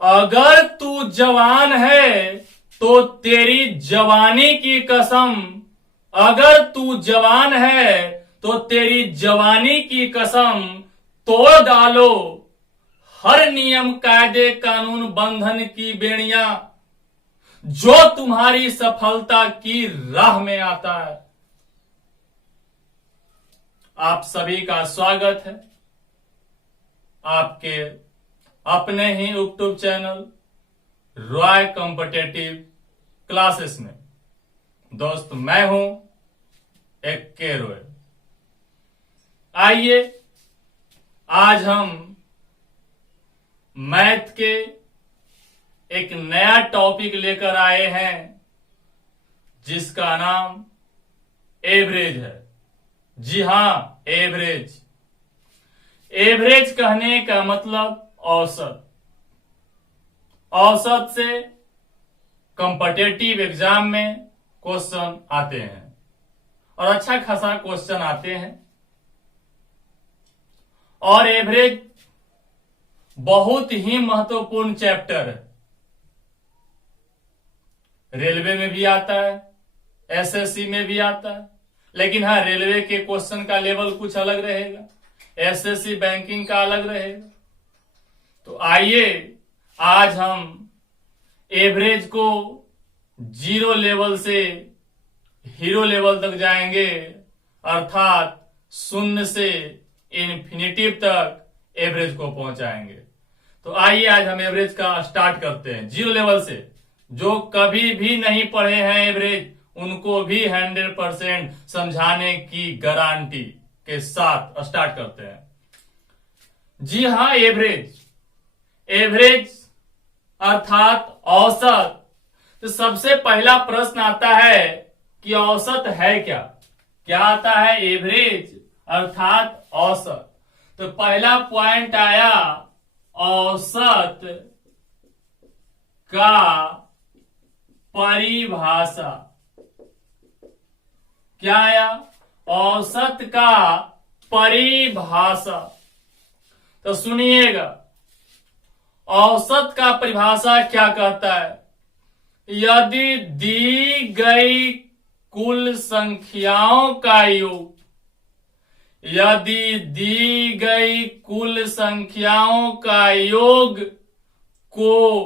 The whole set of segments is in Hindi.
अगर तू जवान है तो तेरी जवानी की कसम, अगर तू जवान है तो तेरी जवानी की कसम, तोड़ डालो हर नियम कायदे कानून बंधन की बेड़ियां जो तुम्हारी सफलता की राह में आता है। आप सभी का स्वागत है आपके अपने ही YouTube channel Roy competitive classes में। दोस्त मैं हूं के रॉय। आइए आज हम मैथ के एक नया टॉपिक लेकर आए हैं जिसका नाम एवरेज है। जी हां, एवरेज। एवरेज कहने का मतलब औसत। औसत से कॉम्पिटिटिव एग्जाम में क्वेश्चन आते हैं और अच्छा खासा क्वेश्चन आते हैं। और एवरेज बहुत ही महत्वपूर्ण चैप्टर है। रेलवे में भी आता है, एसएससी में भी आता है, लेकिन हाँ, रेलवे के क्वेश्चन का लेवल कुछ अलग रहेगा, एसएससी बैंकिंग का अलग रहेगा। तो आइए आज हम एवरेज को जीरो लेवल से हीरो लेवल तक जाएंगे, अर्थात शून्य से इन्फिनिटिव तक एवरेज को पहुंचाएंगे। तो आइए आज हम एवरेज का स्टार्ट करते हैं जीरो लेवल से। जो कभी भी नहीं पढ़े हैं एवरेज, उनको भी 100% समझाने की गारंटी के साथ स्टार्ट करते हैं। जी हां, एवरेज। एवरेज अर्थात औसत। तो सबसे पहला प्रश्न आता है कि औसत है क्या? क्या आता है? एवरेज अर्थात औसत। तो पहला पॉइंट आया औसत का परिभाषा। क्या आया? औसत का परिभाषा। तो सुनिएगा, औसत का परिभाषा क्या कहता है? यदि दी गई कुल संख्याओं का योग, यदि दी गई कुल संख्याओं का योग को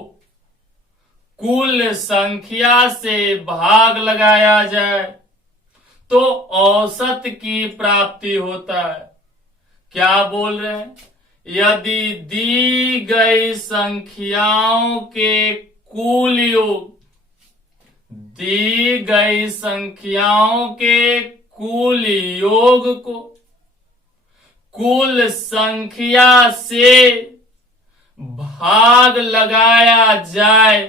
कुल संख्या से भाग लगाया जाए तो औसत की प्राप्ति होता है। क्या बोल रहे हैं? यदि दी गई संख्याओं के कुल योग, दी गई संख्याओं के कुल योग को कुल संख्या से भाग लगाया जाए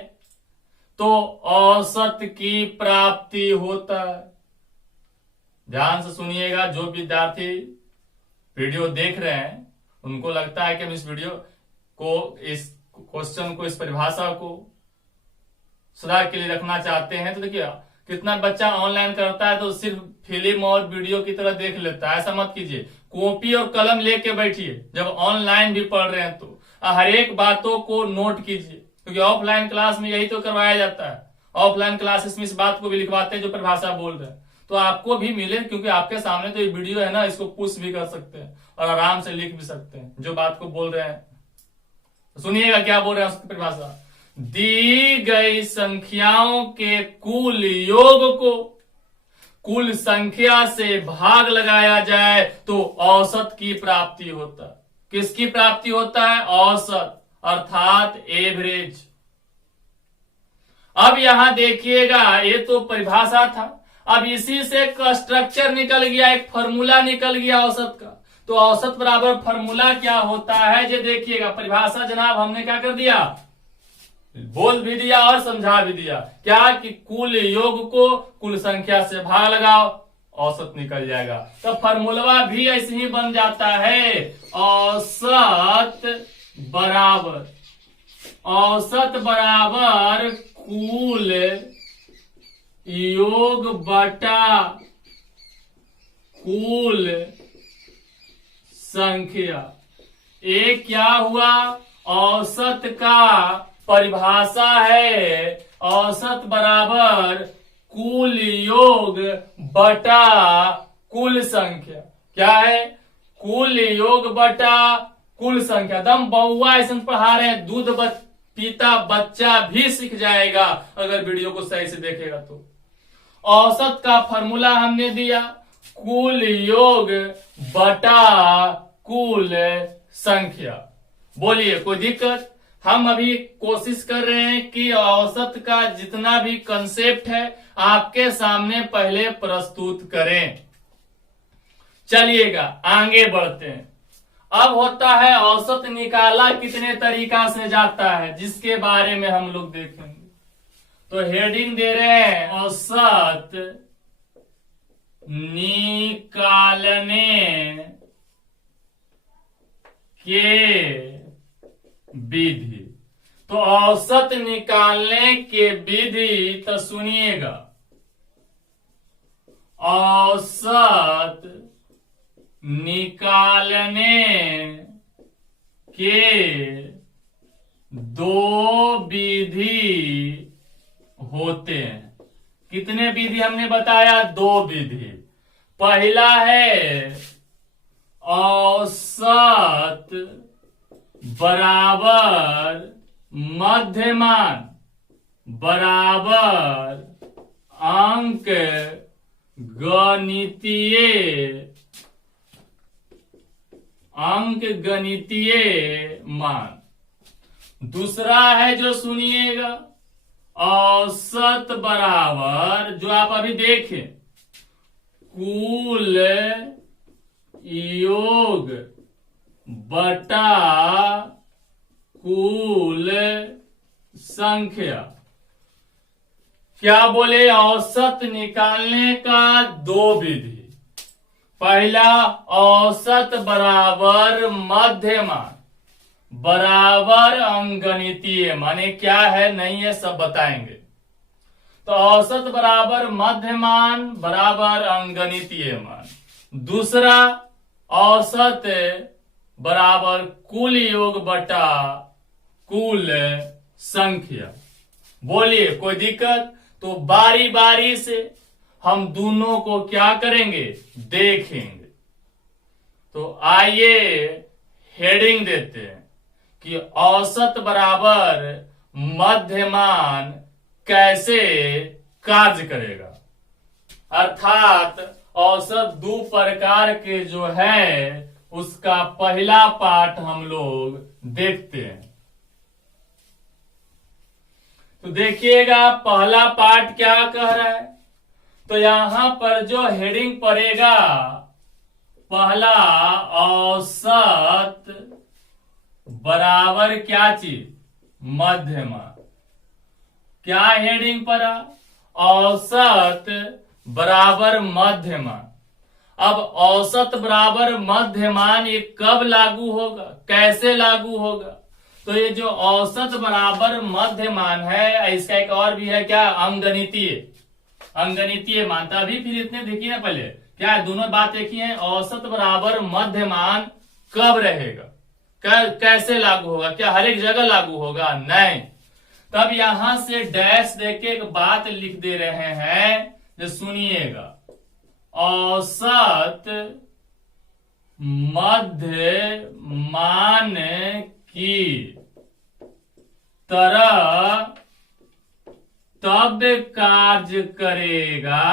तो औसत की प्राप्ति होता है। ध्यान से सुनिएगा। जो विद्यार्थी वीडियो देख रहे हैं उनको लगता है कि हम इस वीडियो को, इस क्वेश्चन को, इस परिभाषा को सदा के लिए रखना चाहते हैं। तो देखिए, कितना बच्चा ऑनलाइन करता है तो सिर्फ फिल्म और वीडियो की तरह देख लेता है। ऐसा मत कीजिए। कॉपी और कलम लेके बैठिए। जब ऑनलाइन भी पढ़ रहे हैं तो हर एक बातों को नोट कीजिए, क्योंकि ऑफलाइन क्लास में यही तो करवाया जाता है। ऑफलाइन क्लासेस में इस बात को भी लिखवाते हैं जो परिभाषा बोल रहे हैं, तो आपको भी मिले, क्योंकि आपके सामने तो ये वीडियो है ना, इसको पुश भी कर सकते हैं और आराम से लिख भी सकते हैं जो बात को बोल रहे हैं। सुनिएगा क्या बोल रहे हैं उसकी परिभाषा। दी गई संख्याओं के कुल योग को कुल संख्या से भाग लगाया जाए तो औसत की प्राप्ति होता है। किसकी प्राप्ति होता है? औसत अर्थात एवरेज। अब यहां देखिएगा, ये तो परिभाषा था। अब इसी से एक स्ट्रक्चर निकल गया, एक फॉर्मूला निकल गया औसत का। तो औसत बराबर फॉर्मूला क्या होता है ये देखिएगा। परिभाषा जनाब हमने क्या कर दिया, बोल भी दिया और समझा भी दिया। क्या कि कुल योग को कुल संख्या से भाग लगाओ, औसत निकल जाएगा। तो फॉर्मूला भी ऐसे ही बन जाता है। औसत बराबर कुल योग बटा कुल संख्या। एक क्या हुआ? औसत का परिभाषा है औसत बराबर कुल योग बटा कुल संख्या। क्या है? कुल योग बटा कुल संख्या। दम बउआ ऐसा पढ़ा रहे हैं, दूध पीता बच्चा भी सीख जाएगा अगर वीडियो को सही से देखेगा तो। औसत का फॉर्मूला हमने दिया कुल योग बटा कुल संख्या। बोलिए कोई दिक्कत? हम अभी कोशिश कर रहे हैं कि औसत का जितना भी कंसेप्ट है आपके सामने पहले प्रस्तुत करें। चलिएगा आगे बढ़ते हैं। अब होता है औसत निकाला कितने तरीका से जाता है, जिसके बारे में हम लोग देखेंगे। तो हेडिंग दे रहे हैं औसत निकालने के विधि। तो औसत निकालने के विधि तो सुनिएगा। औसत निकालने के दो विधि होते हैं। कितने विधि हमने बताया? दो विधि। पहला है औसत बराबर मध्यमान बराबर अंक गणितीय मान। दूसरा है जो सुनिएगा औसत बराबर, जो आप अभी देखें, कुल योग बटा कुल संख्या। क्या बोले? औसत निकालने का दो विधि। पहला औसत बराबर मध्यमान बराबर अंगगणितीय। माने क्या है नहीं है सब बताएंगे। तो औसत बराबर मध्यमान बराबर अंगगणितीय मान। दूसरा औसत बराबर कुल योग बटा कुल संख्या। बोलिए कोई दिक्कत? तो बारी बारी से हम दोनों को क्या करेंगे? देखेंगे। तो आइए हेडिंग देते हैं कि औसत बराबर मध्यमान कैसे कार्य करेगा। अर्थात औसत दो प्रकार के जो है उसका पहला पार्ट हम लोग देखते हैं। तो देखिएगा पहला पार्ट क्या कह रहा है। तो यहां पर जो हेडिंग पड़ेगा, पहला औसत बराबर क्या चीज? मध्यमान। क्या हेडिंग पड़ा? औसत बराबर मध्यमान। अब औसत बराबर मध्यमान ये कब लागू होगा, कैसे लागू होगा? तो ये जो औसत बराबर मध्यमान है, इसका एक और भी है क्या? अंगगणितीय मानता। अभी फिर इतने देखिए ना पहले, क्या दोनों बात देखी है? औसत बराबर मध्यमान कब रहेगा, कैसे लागू होगा? क्या हर एक जगह लागू होगा? नहीं। तब यहां से डैश देके एक बात लिख दे रहे हैं, जो सुनिएगा। औसत मध्यमान की तरह तब कार्य करेगा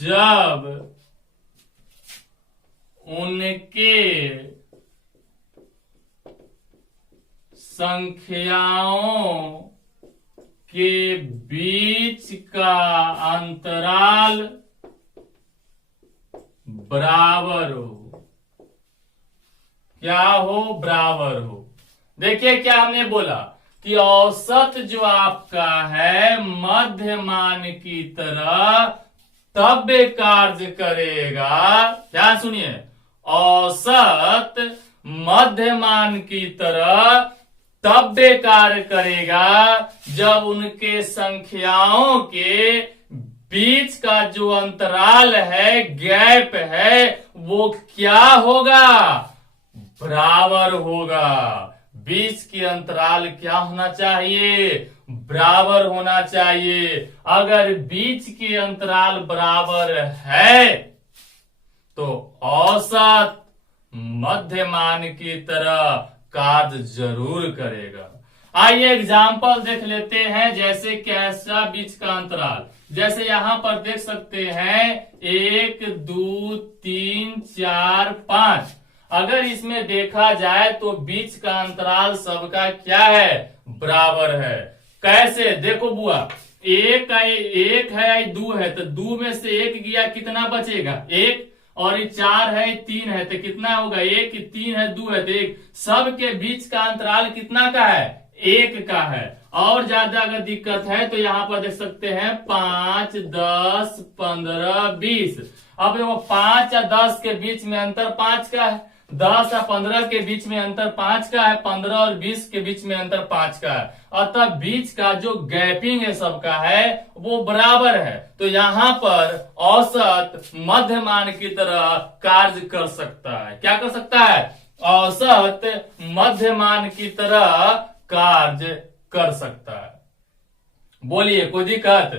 जब उनके संख्याओं के बीच का अंतराल बराबर हो। क्या हो? बराबर हो। देखिए क्या हमने बोला कि औसत जो आपका है मध्यमान की तरह तब कार्य करेगा। क्या सुनिए, औसत मध्यमान की तरह तब कार्य करेगा जब उनके संख्याओं के बीच का जो अंतराल है, गैप है, वो क्या होगा? बराबर होगा। बीच की अंतराल क्या होना चाहिए? बराबर होना चाहिए। अगर बीच की अंतराल बराबर है तो औसत मध्यमान की तरह कार्य जरूर करेगा। आइए एग्जाम्पल देख लेते हैं। जैसे कैसा बीच का अंतराल, जैसे यहां पर देख सकते हैं 1 2 3 4 5। अगर इसमें देखा जाए तो बीच का अंतराल सबका क्या है? बराबर है। कैसे? देखो बुआ, एक है दो है, तो दो में से एक गया, कितना बचेगा? एक। और ये 4 है 3 है, तो कितना होगा? 1 3 है 2 है, तो 1। सब के बीच का अंतराल कितना का है? 1 का है। और ज्यादा अगर दिक्कत है तो यहाँ पर देख सकते हैं 5 10 15 20। अब देखो 5 या 10 के बीच में अंतर 5 का है, 10 या 15 के बीच में अंतर 5 का है, 15 और 20 के बीच में अंतर 5 का है। अतः बीच का जो गैपिंग है सबका है वो बराबर है। तो यहाँ पर औसत मध्यमान की तरह कार्य कर सकता है। क्या कर सकता है? औसत मध्यमान की तरह कार्य कर सकता है। बोलिए, कोई दिक्कत?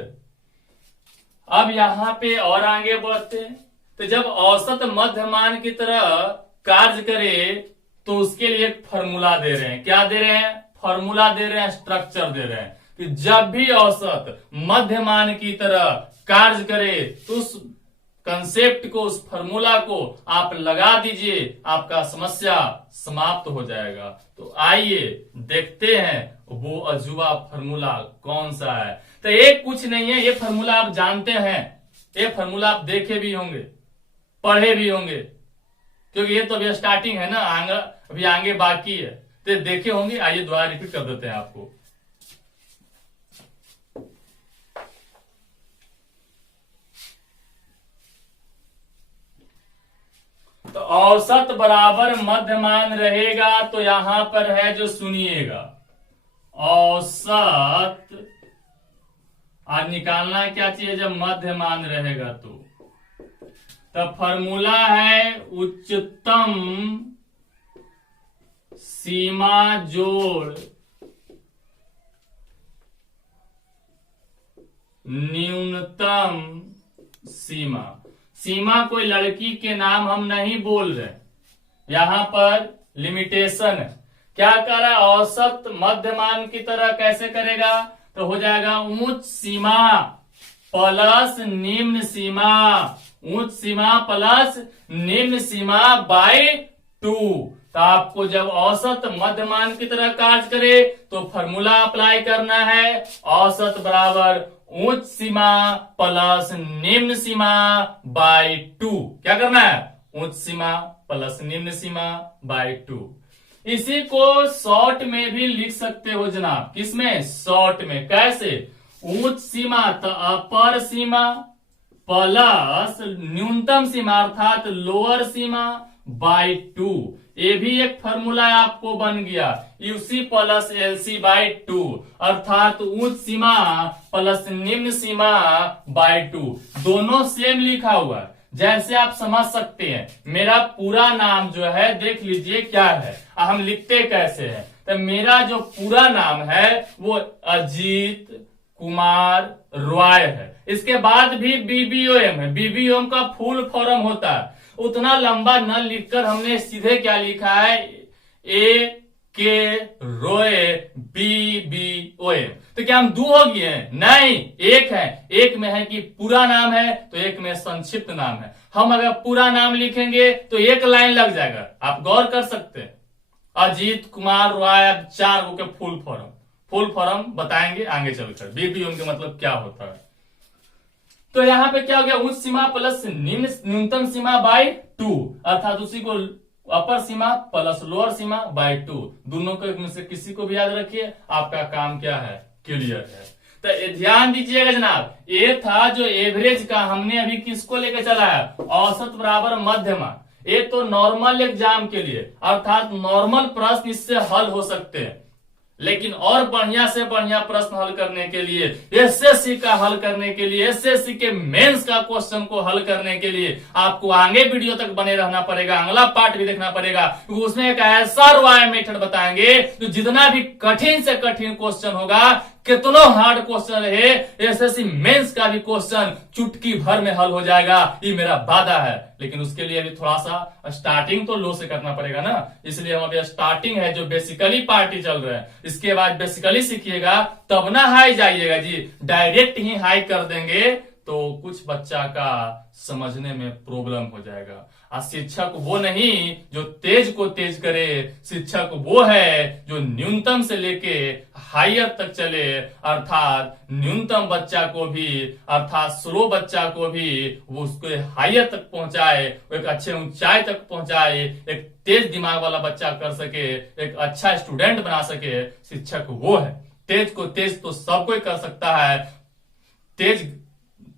अब यहां पे और आगे बढ़ते हैं। तो जब औसत मध्यमान की तरह कार्य करे तो उसके लिए एक फॉर्मूला दे रहे हैं। क्या दे रहे हैं? फॉर्मूला दे रहे हैं, स्ट्रक्चर दे रहे हैं कि जब भी औसत मध्यमान की तरह कार्य करे तो उस कंसेप्ट को, उस फॉर्मूला को आप लगा दीजिए, आपका समस्या समाप्त हो जाएगा। तो आइए देखते हैं वो अजूबा फॉर्मूला कौन सा है। तो एक कुछ नहीं है, ये फॉर्मूला आप जानते हैं, ये फॉर्मूला आप देखे भी होंगे, पढ़े भी होंगे, क्योंकि ये तो अभी स्टार्टिंग है ना, अभी आगे बाकी है, तो देखे होंगे। आइए दोबारा रिपीट कर देते हैं आपको। तो औसत बराबर मध्यमान रहेगा, तो यहां पर है जो सुनिएगा, औसत आज निकालना क्या चाहिए जब मध्यमान रहेगा तो फॉर्मूला है उच्चतम सीमा जोड़ न्यूनतम सीमा। सीमा कोई लड़की के नाम हम नहीं बोल रहे, यहां पर लिमिटेशन है। क्या करा? औसत मध्यमान की तरह कैसे करेगा? तो हो जाएगा उच्च सीमा प्लस निम्न सीमा, उच्च सीमा प्लस निम्न सीमा बाय 2। तो आपको जब औसत मध्यमान की तरह कार्य करे तो फॉर्मूला अप्लाई करना है, औसत बराबर उच्च सीमा प्लस निम्न सीमा बाय 2। क्या करना है? उच्च सीमा प्लस निम्न सीमा बाय 2। इसी को शॉर्ट में भी लिख सकते हो जनाब। किसमें? शॉर्ट में। कैसे? उच्च सीमा तो अपर सीमा प्लस न्यूनतम सीमा अर्थात लोअर सीमा बाय 2। ये भी एक फॉर्मूला आपको बन गया, यूसी प्लस एलसी बाय 2 अर्थात उच्च सीमा प्लस निम्न सीमा बाय 2। दोनों सेम लिखा हुआ है, जैसे आप समझ सकते हैं। मेरा पूरा नाम जो है देख लीजिए क्या है, हम लिखते कैसे हैं। तो मेरा जो पूरा नाम है वो अजीत कुमार रॉय है। इसके बाद भी बीबीओएम है। बीबीओएम का फुल फॉर्म होता है, उतना लंबा न लिखकर हमने सीधे क्या लिखा है? ए के रॉय बीबीओएम। तो क्या हम दो हो गए हैं? नहीं, एक है। एक में है कि पूरा नाम है, तो एक में संक्षिप्त नाम है। हम अगर पूरा नाम लिखेंगे तो एक लाइन लग जाएगा, आप गौर कर सकते हैं। अजीत कुमार रॉय, 4 गो के फुल फॉर्म बताएंगे आगे चलकर बीबीओएम का मतलब क्या होता है। तो यहाँ पे क्या हो गया? उच्च सीमा प्लस न्यूनतम सीमा बाय 2 अर्थात उसी को अपर सीमा प्लस लोअर सीमा बाय 2। दोनों को में से किसी को भी याद रखिए, आपका काम क्या है? क्लियर है। तो ध्यान दीजिएगा जनाब, ये था जो एवरेज का हमने अभी किसको लेकर चला है? औसत बराबर मध्यमान। ये तो नॉर्मल एग्जाम के लिए अर्थात नॉर्मल प्रश्न इससे हल हो सकते हैं, लेकिन और बढ़िया से बढ़िया प्रश्न हल करने के लिए, एसएससी का हल करने के लिए, एसएससी के मेंस का क्वेश्चन को हल करने के लिए आपको आगे वीडियो तक बने रहना पड़ेगा, अगला पार्ट भी देखना पड़ेगा, क्योंकि उसमें एक ऐसा रॉय मेथड बताएंगे जो जितना भी कठिन से कठिन क्वेश्चन होगा, कितना हार्ड क्वेश्चन रहे, एसएससी मेंस का भी क्वेश्चन चुटकी भर में हल हो जाएगा, ये मेरा वादा है। लेकिन उसके लिए अभी थोड़ा सा स्टार्टिंग तो लो से करना पड़ेगा ना, इसलिए हम अभी स्टार्टिंग है जो बेसिकली पार्टी चल रहा है, इसके बाद बेसिकली सीखिएगा तब ना हाई जाइएगा जी। डायरेक्ट ही हाई कर देंगे तो कुछ बच्चा का समझने में प्रॉब्लम हो जाएगा। और शिक्षक वो नहीं जो तेज को तेज करे, शिक्षक वो है जो न्यूनतम से लेके हायर तक चले, अर्थात न्यूनतम बच्चा को भी, अर्थात स्लो बच्चा को भी वो उसको हायर तक पहुंचाए, एक अच्छे ऊंचाई तक पहुंचाए, एक तेज दिमाग वाला बच्चा कर सके, एक अच्छा स्टूडेंट बना सके, शिक्षक वो है। तेज को तेज तो सब कोई कर सकता है, तेज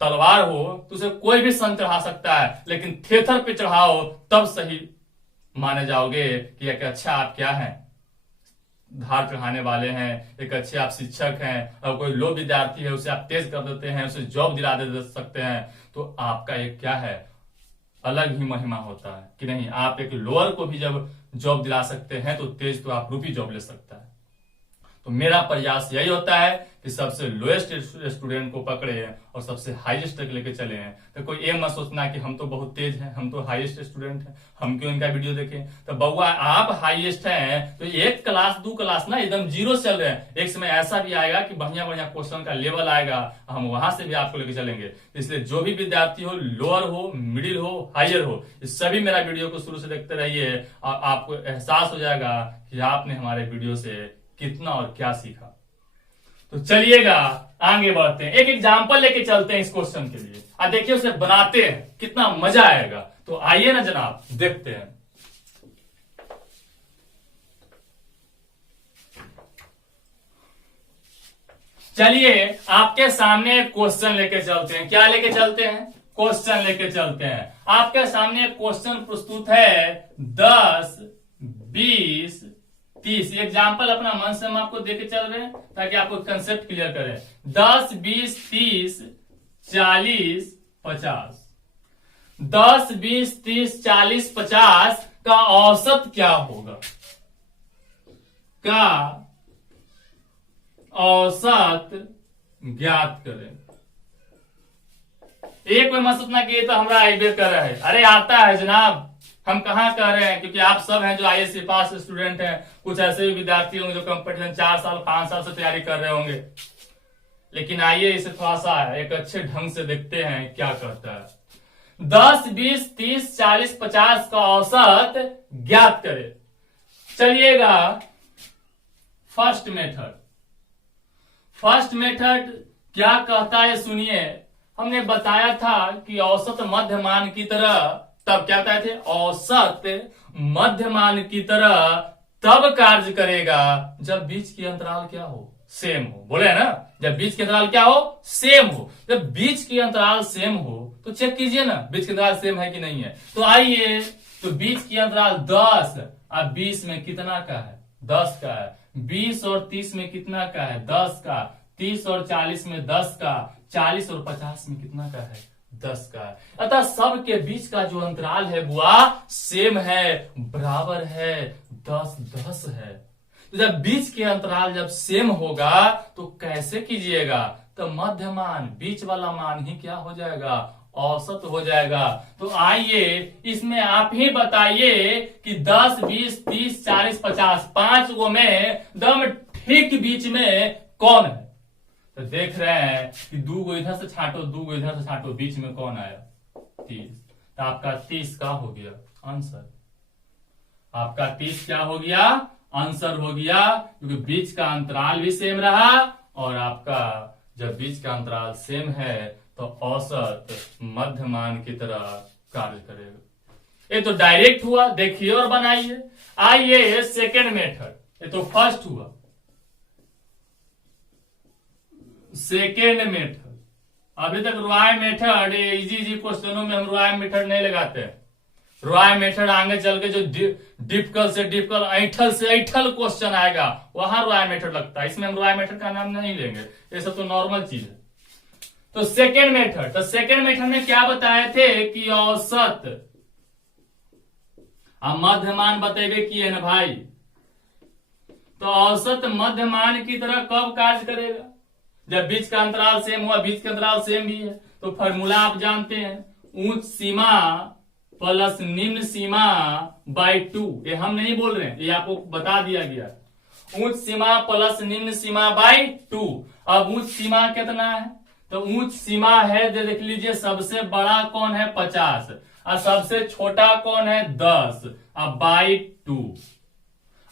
तलवार हो तो उसे कोई भी सन चढ़ा सकता है, लेकिन थेथर पे चढ़ाओ तब सही माने जाओगे कि एक अच्छा आप क्या हैं, धार चढ़ाने वाले हैं, एक अच्छे आप शिक्षक हैं। और कोई लो विद्यार्थी है उसे आप तेज कर देते हैं, उसे जॉब दिला दे सकते हैं, तो आपका एक क्या है, अलग ही महिमा होता है कि नहीं। आप एक लोअर को भी जब जॉब दिला सकते हैं तो तेज तो आप रूपी जॉब ले सकता है। तो मेरा प्रयास यही होता है कि सबसे लोएस्ट स्टूडेंट को पकड़े और सबसे हाईएस्ट तक लेके चले हैं। तो कोई ये मत सोचना कि हम तो बहुत तेज हैं, हम तो हाईएस्ट स्टूडेंट हैं, हम क्यों इनका वीडियो देखें। तो बउआ आप हाईएस्ट हैं तो एक क्लास दो क्लास ना एकदम जीरो चल रहे हैं, एक समय ऐसा भी आएगा कि बढ़िया बढ़िया क्वेश्चन का लेवल आएगा, हम वहां से भी आपको लेके चलेंगे। इसलिए जो भी विद्यार्थी हो, लोअर हो, मिडिल हो, हायर हो, इस सभी मेरा वीडियो को शुरू से देखते रहिए और आपको एहसास हो जाएगा कि आपने हमारे वीडियो से कितना और क्या सीखा। तो चलिएगा आगे बढ़ते हैं, एक एग्जाम्पल लेके चलते हैं इस क्वेश्चन के लिए, और देखिए उसे बनाते हैं कितना मजा आएगा। तो आइए ना जनाब देखते हैं। चलिए आपके सामने एक क्वेश्चन लेके चलते हैं। क्या लेके चलते हैं? क्वेश्चन लेके चलते हैं। आपके सामने एक क्वेश्चन प्रस्तुत है 10, 20, 30। एग्जाम्पल अपना मन से हम आपको देके चल रहे हैं ताकि आपको कंसेप्ट क्लियर करें। 10, 20, 30, 40, 50। 10, 20, 30, 40, 50 का औसत क्या होगा? का औसत ज्ञात करें। एक कोई मत सोचना कि ये तो हमरा आईबे कर रहा है, अरे आता है जनाब, हम कहां कह रहे हैं, क्योंकि आप सब हैं जो आईएएस पास स्टूडेंट हैं, कुछ ऐसे भी विद्यार्थी होंगे जो कंपटीशन 4 साल 5 साल से तैयारी कर रहे होंगे। लेकिन आइए इसे थोड़ा सा एक अच्छे ढंग से देखते हैं क्या कहता है। 10, 20, 30, 40, 50 का औसत ज्ञात करें। चलिएगा फर्स्ट मेथड क्या कहता है सुनिए। हमने बताया था कि औसत मध्यमान की तरह, तब क्या कहते थे, औसत मध्यमान की तरह तब कार्य करेगा जब बीच की अंतराल क्या हो, सेम हो। बोले है ना, जब बीच की अंतराल क्या हो, सेम हो। जब बीच की अंतराल सेम हो तो चेक कीजिए ना बीच की अंतराल सेम है कि नहीं है। तो आइए, तो बीच की अंतराल 10 और 20 में कितना का है, 10 का है। 20 और 30 में कितना का है, 10 का। 30 और 40 में 10 का। 40 और 50 में कितना का है, 10 का। अतः सब के बीच का जो अंतराल है बुआ सेम है, बराबर है, 10, 10 है। तो जब बीच के अंतराल जब सेम होगा तो कैसे कीजिएगा, तो मध्यमान बीच वाला मान ही क्या हो जाएगा, औसत हो जाएगा। तो आइए इसमें आप ही बताइए कि 10, 20, 30, 40, 50 5 गो में दम ठीक बीच में कौन है। तो देख रहे हैं कि 2 गो इधर से छांटो, 2 गो इधर से छांटो, बीच में कौन आया, 30। तो आपका 30 का हो गया आंसर। आपका 30 क्या हो गया, आंसर हो गया, क्योंकि बीच का अंतराल भी सेम रहा और आपका जब बीच का अंतराल सेम है तो औसत मध्यमान की तरह कार्य करेगा। ये तो डायरेक्ट हुआ, देखिए और बनाइए। आइए सेकेंड मेथड, ये तो फर्स्ट हुआ। सेकेंड मेथड, अभी तक रुआय मेथड इजी क्वेश्चनों में हम रुआय मेथड नहीं लगाते हैं, रॉय मेथड आगे चल के जो डिफिकल्ट से डिफिकल्ट ऐठल से ऐठल क्वेश्चन आएगा वहां रॉय मेथड लगता है। इसमें हम रॉय मेथड का नाम नहीं लेंगे, ये सब तो नॉर्मल चीज है। तो सेकेंड मेथड, तो सेकेंड मेथड में क्या बताए थे कि औसत मध्यमान बतेबे किए ना भाई। तो औसत मध्यमान की तरह कब कार्य करेगा? जब बीच का अंतराल सेम हुआ, बीच का अंतराल सेम भी है तो फॉर्मूला आप जानते हैं, उच्च सीमा प्लस निम्न सीमा बाई 2। ये हम नहीं बोल रहे हैं, ये आपको बता दिया गया। उच्च सीमा प्लस निम्न सीमा बाई 2। अब उच्च सीमा कितना है? तो उच्च सीमा है, देख लीजिए, सबसे बड़ा कौन है 50 और सबसे छोटा कौन है 10 अब बाई 2।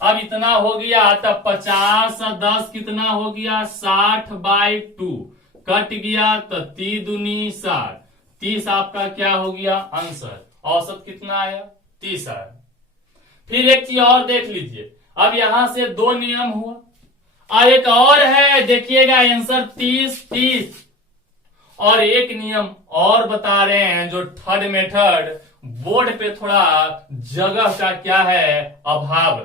अब इतना हो गया, तब 50 और 10 कितना हो गया 60 बाई 2 कट गया तो 3 दूनी 60, 30 आपका क्या हो गया आंसर। औसत कितना आया 30 आया। फिर एक चीज और देख लीजिए, अब यहां से 2 नियम हुआ और एक और है, देखिएगा आंसर 30 30। और एक नियम और बता रहे हैं, जो थर्ड मेथड बोर्ड पे थोड़ा जगह का क्या है अभाव,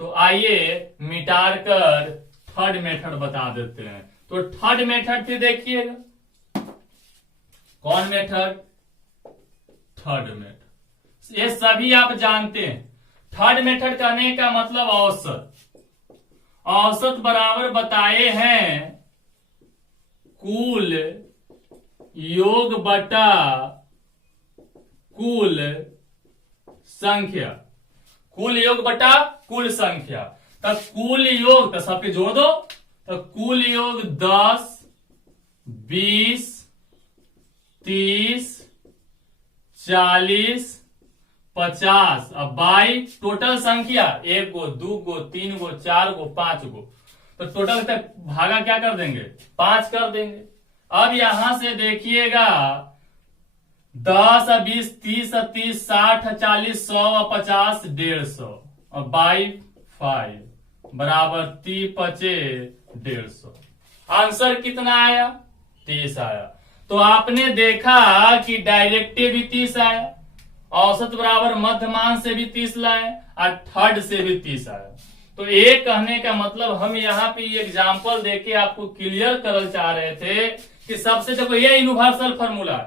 तो आइए मिटार कर थर्ड मेथड बता देते हैं। तो थर्ड मेथड फिर देखिएगा, कौन मेथड? Third method. ये सभी आप जानते हैं। थर्ड मेथड कहने का मतलब औसत। औसत बराबर बताए हैं कुल योग बटा कुल संख्या। कुल योग बटा कुल संख्या। तब कुल योग तो सबके जोड़ दो, तो कुल योग 10 20 30 40 50 अब बाई टोटल संख्या 1 गो 2 गो 3 गो 4 गो 5 गो, तो टोटल तक भागा क्या कर देंगे 5 कर देंगे। अब यहां से देखिएगा 10 20 30 30 60 40 100 50 150 और बाई 5 बराबर 30 पचे 150। आंसर कितना आया 30 आया। तो आपने देखा कि डायरेक्टिव भी 30 आया, औसत बराबर मध्यमान से भी 30 लाए और थर्ड से भी 30 आया। तो एक कहने का मतलब हम यहाँ पे एग्जाम्पल देके आपको क्लियर करना चाह रहे थे कि सबसे देखो ये यूनिवर्सल फॉर्मूला,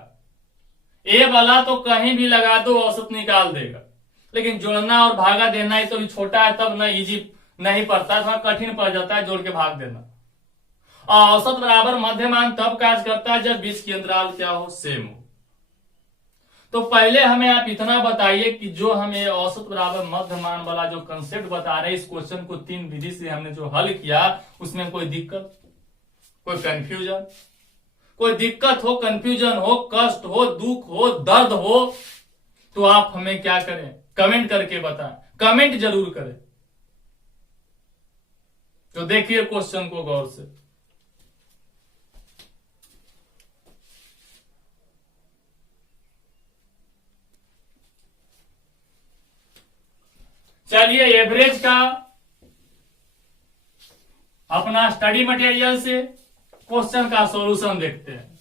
ए वाला तो कहीं भी लगा दो औसत निकाल देगा, लेकिन जोड़ना और भागा देना ही तो भी छोटा है तब ना इजी नहीं पड़ता, थोड़ा कठिन पड़ जाता है जोड़ के भाग देना। औसत बराबर मध्यमान तब कार्य करता है जब बीच की अंतराल क्या हो सेम हो। तो पहले हमें आप इतना बताइए कि जो हमें औसत बराबर मध्यमान वाला जो कंसेप्ट बता रहे हैं, इस क्वेश्चन को 3 विधि से हमने जो हल किया उसमें कोई दिक्कत, कोई कंफ्यूजन, कोई दिक्कत हो, कंफ्यूजन हो, कष्ट हो, दुख हो, दर्द हो, तो आप हमें क्या करें कमेंट करके बताएं, कमेंट जरूर करें। तो देखिए क्वेश्चन को गौर से, चलिए एवरेज का अपना स्टडी मटेरियल से क्वेश्चन का सॉल्यूशन देखते हैं।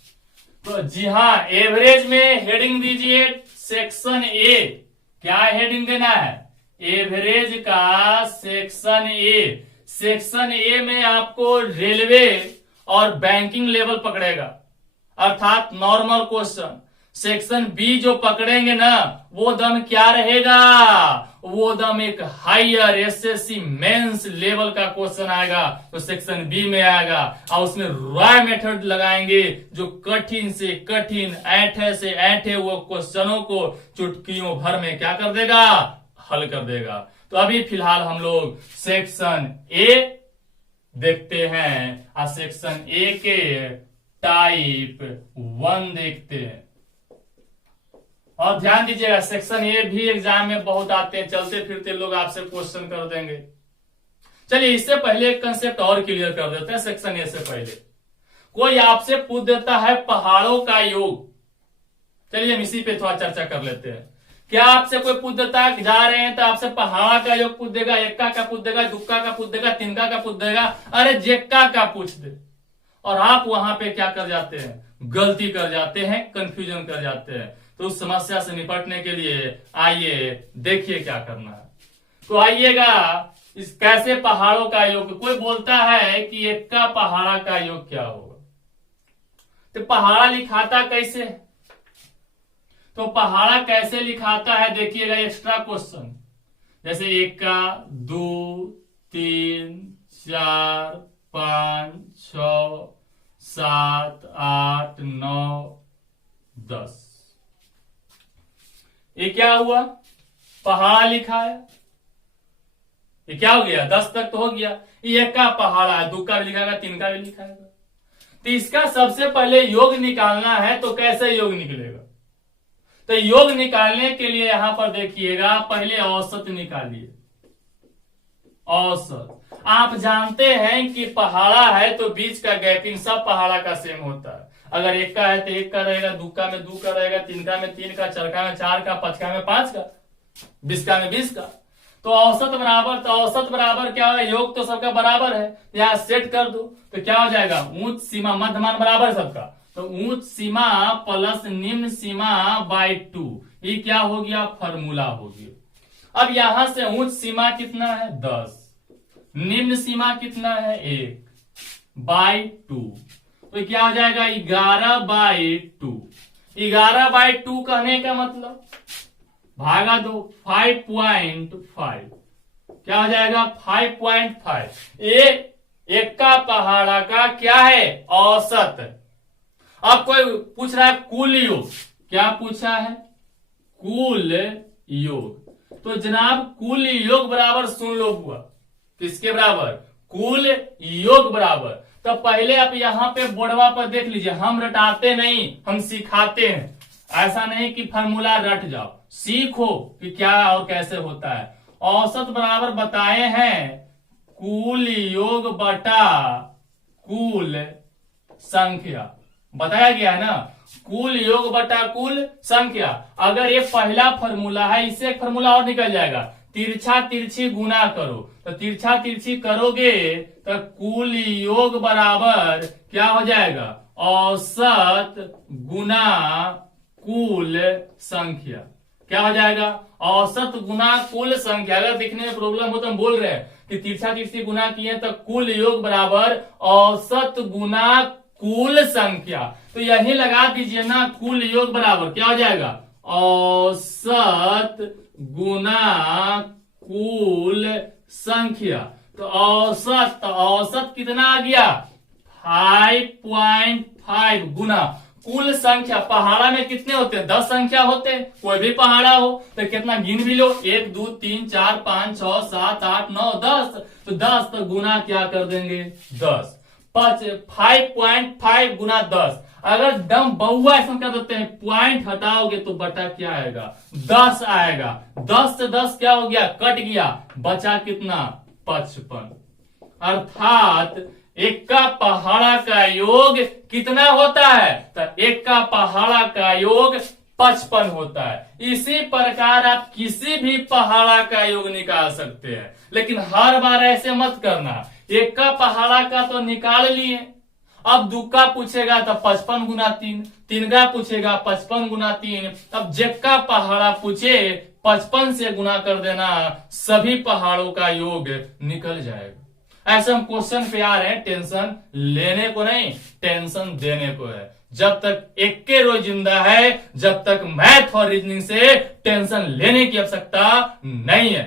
तो जी हां, एवरेज में हेडिंग दीजिए सेक्शन ए। क्या हेडिंग देना है? एवरेज का सेक्शन ए। सेक्शन ए में आपको रेलवे और बैंकिंग लेवल पकड़ेगा, अर्थात नॉर्मल क्वेश्चन। सेक्शन बी जो पकड़ेंगे ना वो दम क्या रहेगा, वो दम एक हायर एसएससी मेंस लेवल का क्वेश्चन आएगा, तो सेक्शन बी में आएगा। और उसमें रॉय मेथड लगाएंगे जो कठिन से कठिन ऐंठे से ऐंठे वो क्वेश्चनों को चुटकियों भर में क्या कर देगा, हल कर देगा। तो अभी फिलहाल हम लोग सेक्शन ए देखते हैं और सेक्शन ए के टाइप 1 देखते हैं। और ध्यान दीजिएगा सेक्शन ए भी एग्जाम में बहुत आते हैं, चलते फिरते लोग आपसे क्वेश्चन कर देंगे। चलिए इससे पहले एक कंसेप्ट और क्लियर कर देते हैं। सेक्शन ए से पहले कोई आपसे पूछ देता है पहाड़ों का योग, चलिए हम इसी पे थोड़ा चर्चा कर लेते हैं। क्या आपसे कोई पूछ देता है, जा रहे हैं तो आपसे पहाड़ा का योग पूछ देगा, एक्का का पूछ देगा, दुक्का का पूछ देगा, तिनका का पूछ देगा, अरे जेक्का का पूछ दे, और आप वहां पे क्या कर जाते हैं, गलती कर जाते हैं, कंफ्यूजन कर जाते हैं। तो उस समस्या से निपटने के लिए आइए देखिए क्या करना है। तो आइएगा, इस कैसे पहाड़ों का योग, कोई बोलता है कि एक्का पहाड़ा का योग क्या होगा, तो पहाड़ा लिखाता कैसे है? तो पहाड़ा कैसे लिखाता है देखिएगा, एक्स्ट्रा क्वेश्चन, जैसे 1 2 3 4 5 6 7 8 9 10, ये क्या हुआ, पहाड़ा लिखा है, ये क्या हो गया, 10 तक तो हो गया। ये 1 का पहाड़ा है, 2 का भी लिखाएगा, 3 का भी लिखाएगा। तो इसका सबसे पहले योग निकालना है, तो कैसे योग निकलेगा? तो योग निकालने के लिए यहां पर देखिएगा, पहले औसत निकालिए। औसत आप जानते हैं कि पहाड़ा है तो बीच का गैपिंग सब पहाड़ा का सेम होता है। अगर 1 का है तो 1 का रहेगा, 2 का में 2 का रहेगा, 3 का में 3 का, 4 का में 4 का, 5 का में 5 का, 20 का में 20 का। तो औसत बराबर, तो औसत बराबर क्या है, योग तो सबका बराबर है, यहां सेट कर दो तो क्या हो जाएगा, ऊंच सीमा मध्य मान बराबर सबका, तो ऊंच सीमा प्लस निम्न सीमा बाय 2, ये क्या हो गया, फॉर्मूला हो गया। अब यहां से ऊंच सीमा कितना है 10, निम्न सीमा कितना है 1 बाय 2, तो क्या हो जाएगा 11 बाय 2। 11 बाय 2 कहने का मतलब भागा दो 5.5, क्या हो जाएगा 5.5। ये 1 का पहाड़ा का क्या है, औसत। अब कोई पूछ रहा है कुल योग, क्या पूछा है, कुल योग। तो जनाब कुल योग बराबर सुन लो हुआ, किसके बराबर, कुल योग बराबर। तो पहले आप यहां पे बोर्डवा पर देख लीजिए, हम रटाते नहीं, हम सिखाते हैं। ऐसा नहीं कि फार्मूला रट जाओ, सीखो कि क्या और कैसे होता है। औसत बराबर बताए हैं कुल योग बटा कुल संख्या, बताया गया है ना, कुल योग बटा कुल संख्या। अगर ये पहला फॉर्मूला है, इससे एक फॉर्मूला और निकल जाएगा, तिरछा तिरछी गुना करो, तो तिरछा तिरछी करोगे तो कुल योग बराबर क्या हो जाएगा, औसत गुना कुल संख्या। क्या हो जाएगा, औसत गुना कुल संख्या। अगर दिखने में प्रॉब्लम हो तो हम बोल रहे हैं कि तिरछा तिरछी गुना किए तो कुल योग बराबर औसत गुना कुल संख्या। तो यही लगा दीजिए ना, कुल योग बराबर क्या हो जाएगा, औसत गुना कुल संख्या। तो औसत कितना आ गया 5.5 गुना कुल संख्या। पहाड़ा में कितने होते हैं, 10 संख्या होते हैं, कोई भी पहाड़ा हो तो कितना गिन भी लो, 1 2 3 4 5 6 7 8 9 10, तो 10 तो गुना क्या कर देंगे 10, 5.5 गुना 10। अगर डम बहुआ ऐसा कर देते हैं, पॉइंट हटाओगे तो बटा क्या आएगा 10 आएगा। 10 से 10 क्या हो गया, कट गया, बचा कितना 55। अर्थात 1 का पहाड़ा का योग कितना होता है, तो 1 का पहाड़ा का योग 55 होता है। इसी प्रकार आप किसी भी पहाड़ा का योग निकाल सकते हैं, लेकिन हर बार ऐसे मत करना। 1 का पहाड़ा का तो निकाल लिए, अब 2 का पूछेगा तो 55 गुना 3, 3 का पूछेगा 55 गुना 3। अब जेक का पहाड़ा पूछे 55 से गुना कर देना, सभी पहाड़ों का योग निकल जाएगा। ऐसे हम क्वेश्चन पे आ रहे हैं, टेंशन लेने को नहीं, टेंशन देने को है। जब तक एक के रोज जिंदा है, जब तक मैथ और रीजनिंग से टेंशन लेने की आवश्यकता नहीं है।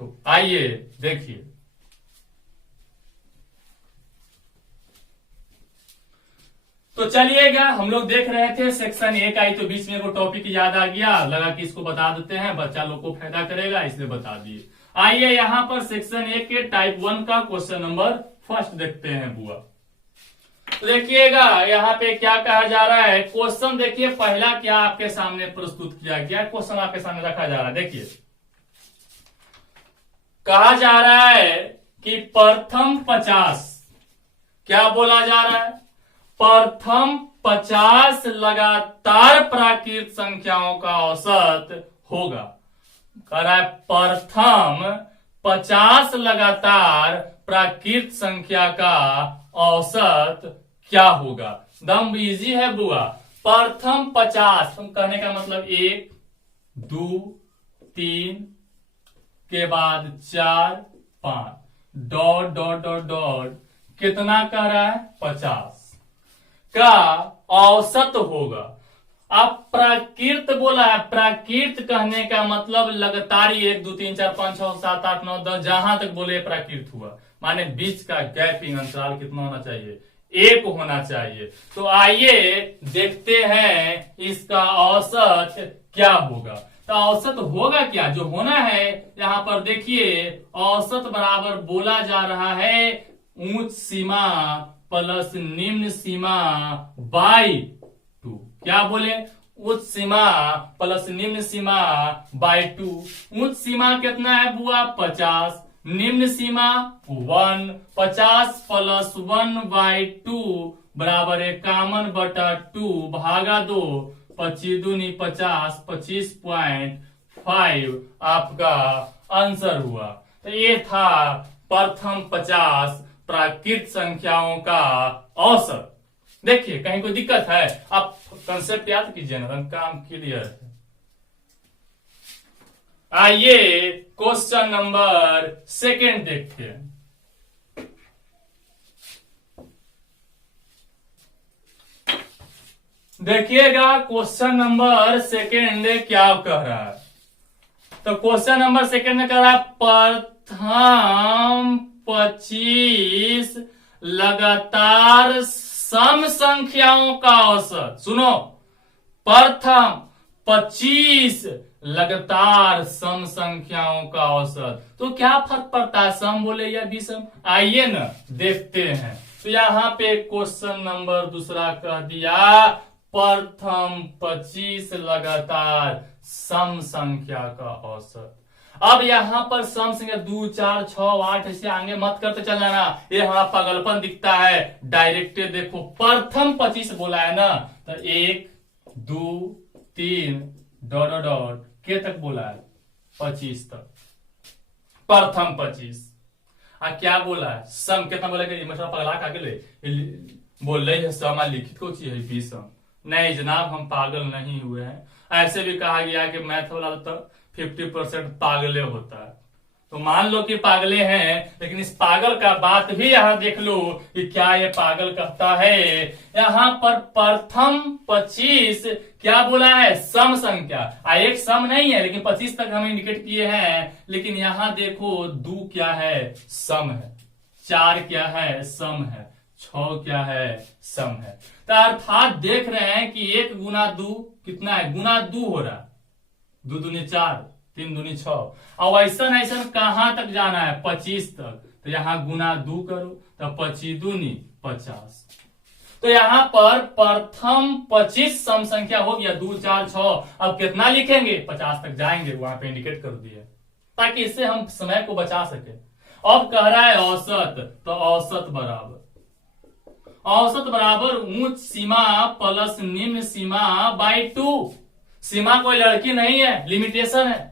तो आइए देखिए, तो चलिएगा, हम लोग देख रहे थे सेक्शन 1 आई, तो बीच में वो टॉपिक याद आ गया, लगा कि इसको बता देते हैं, बच्चा लोग को फायदा करेगा, इसलिए बता दिए। आइए यहाँ पर सेक्शन 1 के टाइप 1 का क्वेश्चन नंबर फर्स्ट देखते हैं बुआ। तो देखिएगा यहाँ पे क्या कहा जा रहा है, क्वेश्चन देखिए पहला क्या आपके सामने प्रस्तुत किया गया, क्वेश्चन आपके सामने रखा जा रहा है। देखिए कहा जा रहा है कि प्रथम 50, क्या बोला जा रहा है, प्रथम 50 लगातार प्राकृत संख्याओं का औसत होगा। कह रहा है प्रथम 50 लगातार प्राकृत संख्या का औसत क्या होगा। दम इजी है बुआ, प्रथम 50, तुम कहने का मतलब 1 2 3 के बाद 4 5 डॉट डॉट डॉट डॉट कितना कह रहा है 50 का औसत होगा। अब प्राकृत बोला है, प्राकृत कहने का मतलब लगातार 1 2 3 4 5 6 7 8 9 10 जहां तक बोले प्राकृत हुआ, माने बीच का गैपिंग अंतराल कितना होना चाहिए, 1 होना चाहिए। तो आइए देखते हैं इसका औसत क्या होगा। तो औसत होगा क्या, जो होना है यहां पर देखिए, औसत बराबर बोला जा रहा है उच्च सीमा प्लस निम्न सीमा बाई 2। क्या बोले, उच्च सीमा प्लस निम्न सीमा बाई 2। उच्च सीमा कितना है बुआ 50, निम्न सीमा 1, 50 प्लस 1 बाई 2 बराबर 51/2 भागा 2, 25 दूनी 50, 25.5 आपका आंसर हुआ। तो ये था प्रथम 50 प्राकृत संख्याओं का औसत। देखिए कहीं कोई दिक्कत है, आप कंसेप्ट याद कीजिए ना, काम क्लियर है। आइए क्वेश्चन नंबर 2 देखते हैं। देखिएगा क्वेश्चन नंबर 2 क्या कह रहा है। तो क्वेश्चन नंबर 2 में कह रहा है प्रथम 25 लगातार सम संख्याओं का औसत। सुनो, प्रथम 25 लगातार सम संख्याओं का औसत। तो क्या फर्क पड़ता है, सम बोले या विषम, आइए ना देखते हैं। तो यहां पे क्वेश्चन नंबर 2 कह दिया प्रथम 25 लगातार सम संख्या का औसत। अब यहां पर सम संख्या 2 4 6 8 ऐसे आगे मत करते चल जाना, ये हमारा पागलपन दिखता है। डायरेक्ट देखो प्रथम 25 बोला है ना, तो 1 2 3 डॉट डॉट डॉट के तक बोला है 25 तक, प्रथम 25। क्या बोला है सम कितना बोला, पगला का बोल रहे है सम लिखित को चाहिए विषम। नहीं जनाब, हम पागल नहीं हुए हैं। ऐसे भी कहा गया कि मैथ वाला तो 50% पागले होता है। तो मान लो कि पागले हैं, लेकिन इस पागल का बात भी यहां देख लो कि क्या ये पागल कहता है। यहां पर प्रथम 25 क्या बोला है, सम संख्या। एक सम नहीं है, लेकिन 25 तक हम इंडिकेट किए हैं। लेकिन यहां देखो 2 क्या है, सम है, 4 क्या है, सम है, 6 क्या है, सम है। तो अर्थात देख रहे हैं कि 1 गुना 2 कितना है, गुना 2 हो रहा है, 2 दूनी 4 3 दूनी 6। और ऐसा ऐसा कहां तक जाना है, 25 तक। तो यहां गुना 2 करो, तो 25 दूनी 50। तो यहां पर प्रथम 25 सम संख्या हो गया, 2 4 6। अब कितना लिखेंगे, 50 तक जाएंगे, वहां पे इंडिकेट कर दिया, ताकि इससे हम समय को बचा सके। अब कह रहा है औसत, तो औसत बराबर उच्च सीमा प्लस निम्न सीमा बाई 2। सीमा कोई लड़की नहीं है, लिमिटेशन है।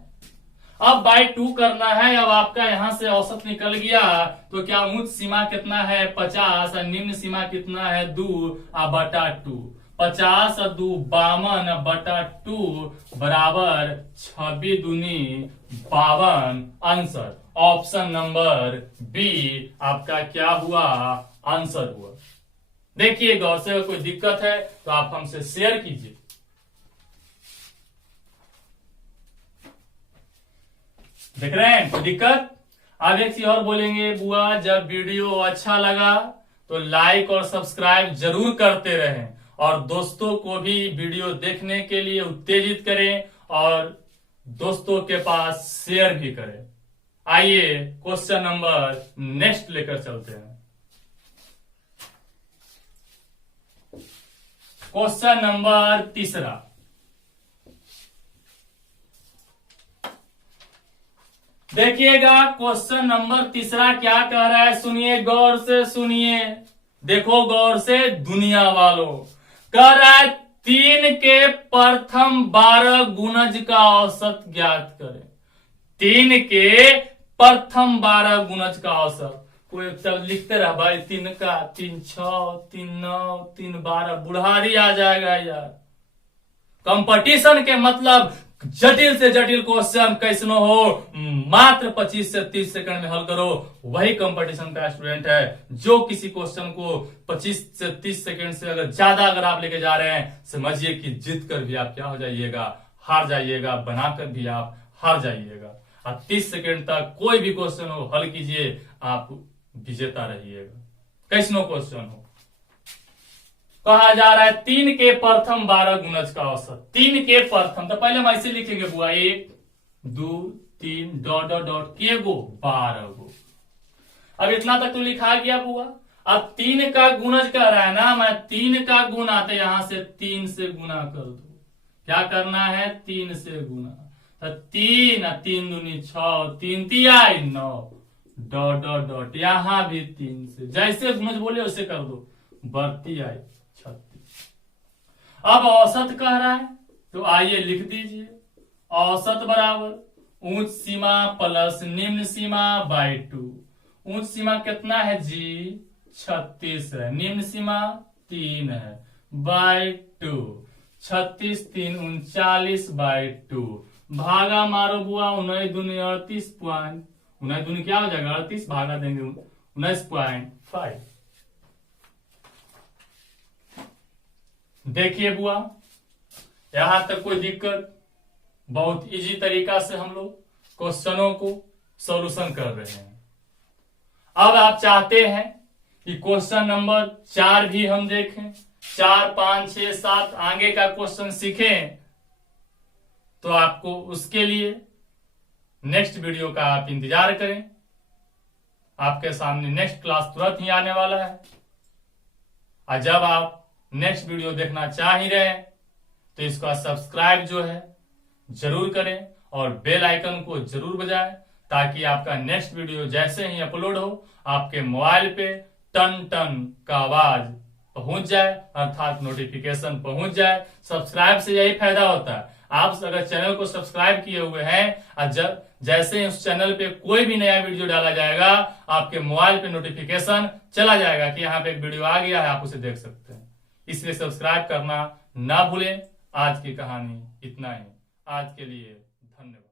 अब बाई 2 करना है। अब आपका यहां से औसत निकल गया, तो क्या उच्च सीमा कितना है 50 और निम्न सीमा कितना है 2/2। 50 और 2 52/2 बराबर 26 दूनी 52। आंसर ऑप्शन नंबर बी आपका क्या हुआ, आंसर हुआ। देखिए गौर से, कोई दिक्कत है तो आप हमसे शेयर कीजिए। देख रहे हैं कोई दिक्कत। अब एक चीज और बोलेंगे बुआ, जब वीडियो अच्छा लगा तो लाइक और सब्सक्राइब जरूर करते रहें, और दोस्तों को भी वीडियो देखने के लिए उत्तेजित करें, और दोस्तों के पास शेयर भी करें। आइए क्वेश्चन नंबर नेक्स्ट लेकर चलते हैं। Question number 3। देखिएगा क्वेश्चन नंबर 3 क्या कह रहा है, सुनिए गौर से, सुनिए, देखो गौर से दुनिया वालों। कह रहा है 3 के प्रथम 12 गुणज का औसत ज्ञात करें। 3 के प्रथम 12 गुणज का औसत। कोई तब लिखते रहा भाई, 3 का 3 6 3 9 3 12, बुढ़ारी आ जाएगा यार। कंपटीशन के मतलब जटिल से जटिल क्वेश्चन कैसनो हो मात्र 25 से 30 सेकंड में हल करो, वही कंपटीशन का स्टूडेंट है। जो किसी क्वेश्चन को 25 से 30 सेकंड से अगर ज्यादा अगर आप लेके जा रहे हैं, समझिए कि जीत कर भी आप क्या हो जाइएगा, हार जाइएगा, बनाकर भी आप हार जाइएगा। आप 30 सेकंड तक कोई भी क्वेश्चन हो हल कीजिए, आप विजेता रहिएगा, कैसनो क्वेश्चन हो। कहा जा रहा है 3 के प्रथम 12 गुणज का औसत। 3 के प्रथम, तो पहले हम ऐसे लिखेंगे बुआ, 1 2 3 डॉट डॉट डॉट के गो 12 गो। अब इतना तक तो लिखा गया बुआ। अब 3 का गुणज कह रहा है ना, मैं 3 का गुना, तो यहां से 3 से गुना कर दो। क्या करना है, 3 से गुना, तो 3 3 दूनी 6, 3 तिया 9 डॉट डॉट डॉट, यहां भी 3 से, जैसे गुणज बोले वैसे कर दो, बढ़ती आई 36। अब औसत कह रहा है, तो आइए लिख दीजिए, औसत बराबर उच्च सीमा प्लस निम्न सीमा बाई 2। उच्च सीमा कितना है जी, 36 है, निम्न सीमा 3 है, बाई 2, 36 3 39 बाई 2, भागा मारो बुआ, 19 दूनी 38 पॉइंट, 19 दूनी क्या हो जाएगा 38, भागा देंगे 19.5। देखिए बुआ, यहां तक कोई दिक्कत, बहुत इजी तरीका से हम लोग क्वेश्चनों को सॉल्यूशन कर रहे हैं। अब आप चाहते हैं कि क्वेश्चन नंबर 4 भी हम देखें, 4 5 6 7 आगे का क्वेश्चन सीखें, तो आपको उसके लिए नेक्स्ट वीडियो का आप इंतजार करें। आपके सामने नेक्स्ट क्लास तुरंत ही आने वाला है। और जब आप नेक्स्ट वीडियो देखना चाह ही रहे तो इसका सब्सक्राइब जो है जरूर करें और बेल आइकन को जरूर बजाएं, ताकि आपका नेक्स्ट वीडियो जैसे ही अपलोड हो आपके मोबाइल पे टन टन का आवाज पहुंच जाए, अर्थात नोटिफिकेशन पहुंच जाए। सब्सक्राइब से यही फायदा होता है, आप अगर चैनल को सब्सक्राइब किए हुए हैं और जब जैसे ही उस चैनल पे कोई भी नया वीडियो डाला जाएगा, आपके मोबाइल पे नोटिफिकेशन चला जाएगा कि यहाँ पे एक वीडियो आ गया है, आप उसे देख सकते हैं। इसलिए सब्सक्राइब करना ना भूलें। आज की कहानी इतना ही, आज के लिए धन्यवाद।